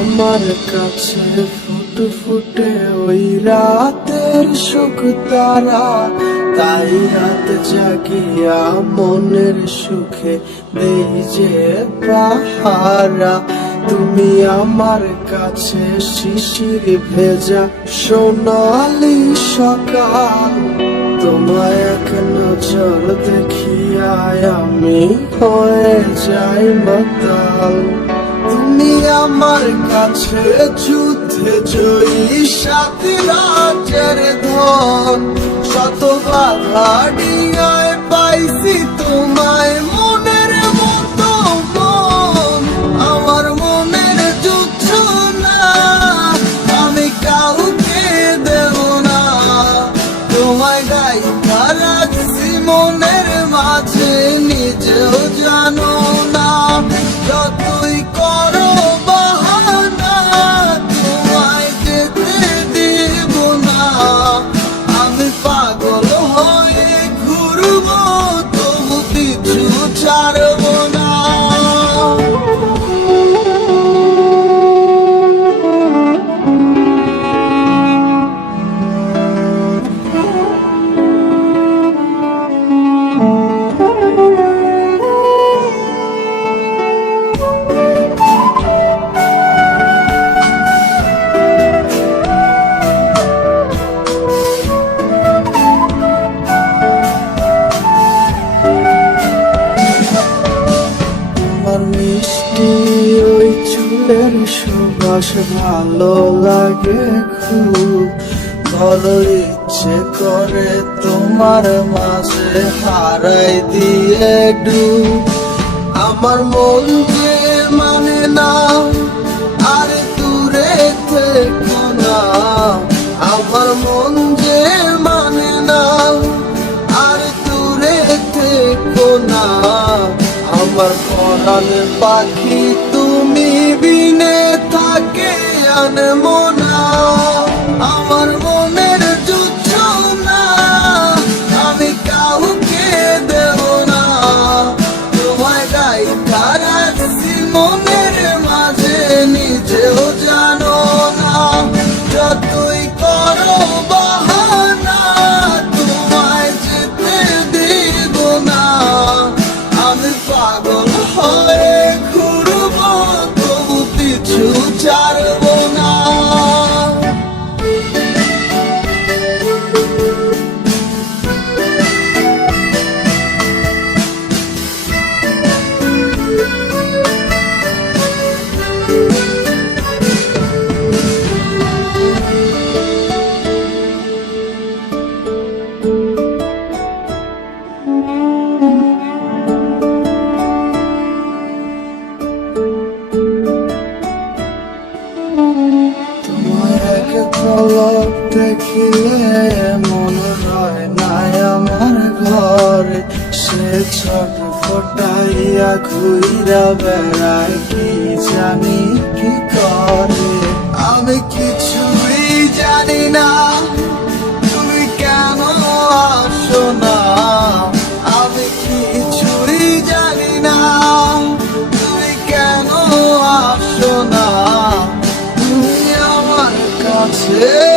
আমার কাছে ফুটে ফুটে ওই রাতের সুখ তারা, তাই রাত জাগিয়া মনের সুখে দেই যে পাহারা। তুমি আমার কাছে শিশির ভেজা সোনালি সকাল, তোমায় এক নজর দেখিয়ায় আমি হয়ে যাই মাতাল। তুমি আমার কাছে যুদ্ধে জয়ী সাথী রাজের ধন, শত বাধা ডিঙায় পাইছি তোমায় মনের মতো মন। আমার মনের যুদ্ধ না আমি কাউকে দেব না, তোমায় গাইতা রাখছি মনের মাঝে নিজেও জানো না। যতই করো বাহানা তোমায় যেতে দেব না, আমি পাগল হয়ে ঘুরবো তবু কিছু ছাড়বো না। মিষ্টি ওই চুলের সুবাস ভালো লাগে খুব, বড় ইচ্ছে করে তোমার মাঝে হারাই দিয়ে ডুব। আমার মন যে মানে না আর দূরে থেকো না, আমার মন যে মানে না আর দূরে থেকো না। আমার পরাণের পাখি তুমি বিনে থাকে আনমো না, আমার মনের যুদ্ধ না আমি কাউকে দেব না, তোমায় গাইতা রাখছি মনের মাঝে নিজেও জানো না। যতই করো বাহানা তোমায় যেতে দেব না, আমি পাগল হয়ে ঘুরবো তবু কিছু ছাড়বো না। পলক দেখিলে মন রয় নাই আমার ঘরে, সে ছটফটাইয়া ঘুইরা বেড়ায় কি জানি কি করে। আমি কিছুই জানি না তুমি কেন আসো না, আমি কিছুই জানি না তুমি কেন আসো না। তুমি আমার কাছে